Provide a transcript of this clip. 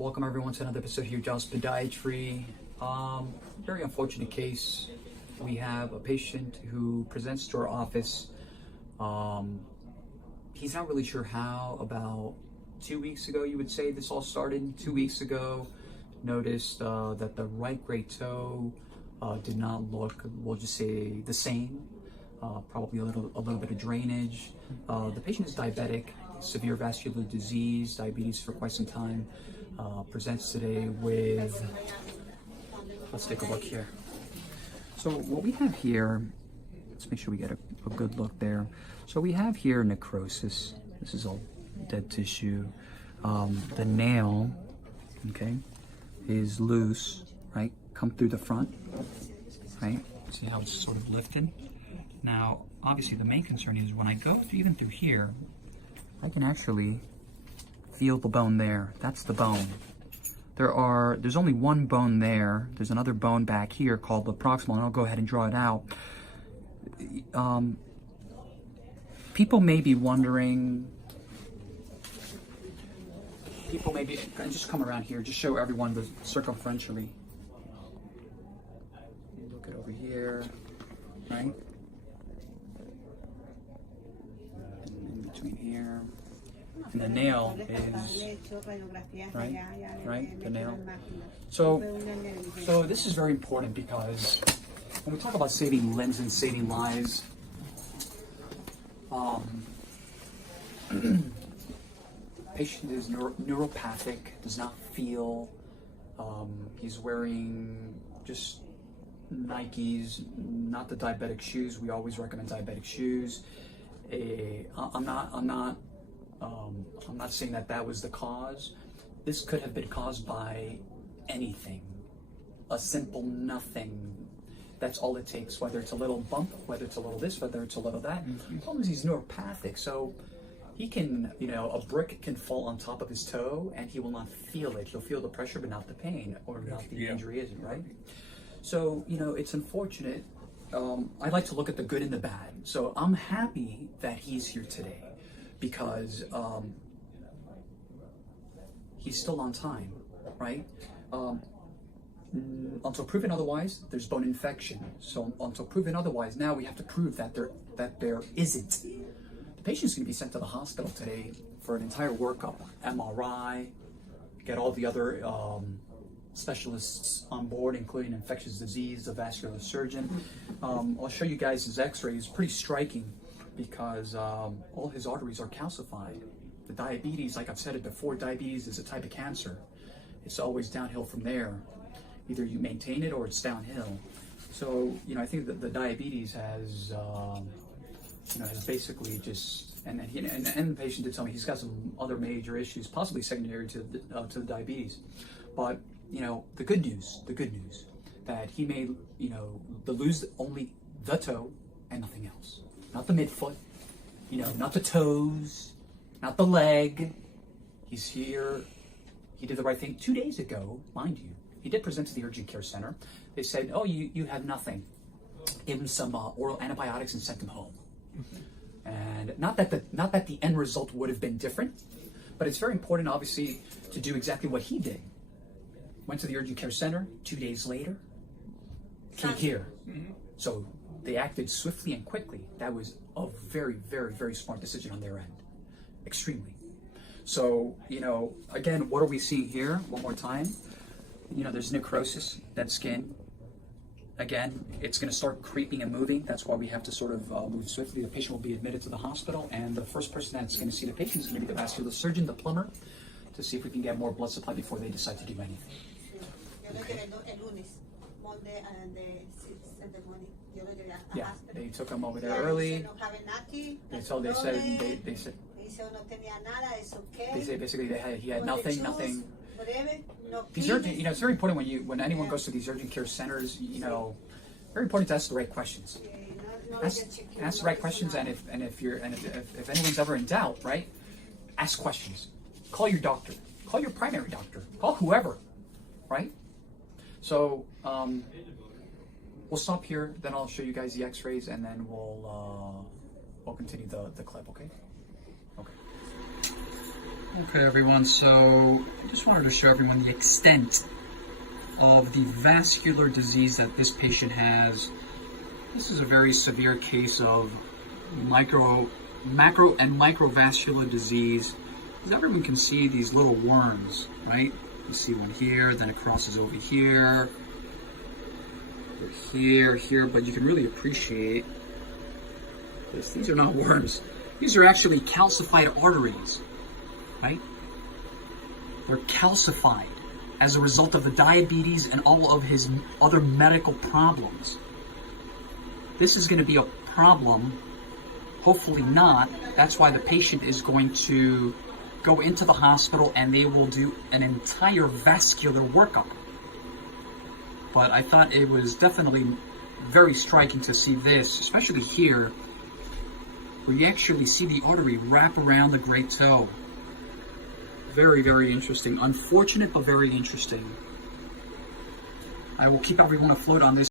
Welcome everyone to another episode here, John's Podiatry. Very unfortunate case. We have a patient who presents to our office. He's not really sure how. About 2 weeks ago, you would say this all started. 2 weeks ago, noticed that the right great toe did not look, we'll just say, the same. Probably a little bit of drainage. The patient is diabetic, severe vascular disease, diabetes for quite some time. Presents today with, let's take a look here. So what we have here, let's make sure we get a good look there. So we have here necrosis. This is all dead tissue. The nail, okay, is loose, right? Come through the front, right? See how it's sort of lifted? Now, obviously the main concern is when I go through, even through here, I can actually feel the bone there. That's the bone. There's only one bone there. There's another bone back here called the proximal, and I'll go ahead and draw it out. People may be wondering, just come around here, just show everyone the circumferentially. Look at over here, right? In between here. And the nail is, right, the nail. So this is very important because when we talk about saving limbs and saving lives, patient is neuropathic, does not feel, he's wearing just Nikes, not the diabetic shoes. We always recommend diabetic shoes. I'm not saying that was the cause. This could have been caused by anything, a simple nothing. That's all it takes, whether it's a little bump, whether it's a little this, whether it's a little that. The problem is he's neuropathic, so he can, a brick can fall on top of his toe and he will not feel it. He'll feel the pressure, but not the pain, or not the injury, isn't right? So, it's unfortunate. I like to look at the good and the bad. So I'm happy that he's here today, because he's still on time, right? Until proven otherwise, there's bone infection. So until proven otherwise, now we have to prove that there isn't. The patient's going to be sent to the hospital today for an entire workup, MRI, get all the other specialists on board, including infectious disease, the vascular surgeon. I'll show you guys his x-rays. Pretty striking, because all his arteries are calcified. The diabetes, like I've said it before, diabetes is a type of cancer. It's always downhill from there. Either you maintain it or it's downhill. So, I think that the diabetes has, has basically just, and the patient did tell me he's got some other major issues, possibly secondary to the diabetes. But, the good news, that he may, lose only the toe and nothing else. Not the midfoot, not the toes, not the leg. He's here. He did the right thing 2 days ago, mind you. He did present to the urgent care center. They said, "Oh, you have nothing." Gave him some oral antibiotics and sent him home. And not that the end result would have been different, but it's very important, obviously, to do exactly what he did. Went to the urgent care center. 2 days later, came here. So they acted swiftly and quickly. That was a very, very, very smart decision on their end. Extremely. So, again, what are we seeing here? One more time. There's necrosis, dead skin. Again, it's going to start creeping and moving. That's why we have to sort of move swiftly. The patient will be admitted to the hospital, and the first person that's going to see the patient is going to be the vascular surgeon, the plumber, to see if we can get more blood supply before they decide to do anything. Okay. Yeah, they took him over there early. They said basically he had nothing. These urgent, it's very important when anyone goes to these urgent care centers, very important to ask the right questions. Ask the right questions, and if anyone's ever in doubt, right, ask questions. Call your doctor. Call your primary doctor. Call whoever, right? So we'll stop here. Then I'll show you guys the X-rays, and then we'll continue the clip. Okay. Okay. Okay, everyone, so I just wanted to show everyone the extent of the vascular disease that this patient has. This is a very severe case of macro and microvascular disease. As everyone can see, these little worms, right? You see one here, then it crosses over here, here, but you can really appreciate this. These are not worms. These are actually calcified arteries, right? They're calcified as a result of the diabetes and all of his other medical problems. This is going to be a problem, hopefully not. That's why the patient is going to go into the hospital and they will do an entire vascular workup. But I thought it was definitely very striking to see this, especially here, where you actually see the artery wrap around the great toe. Very, very interesting. Unfortunate, but very interesting. I will keep everyone afloat on this.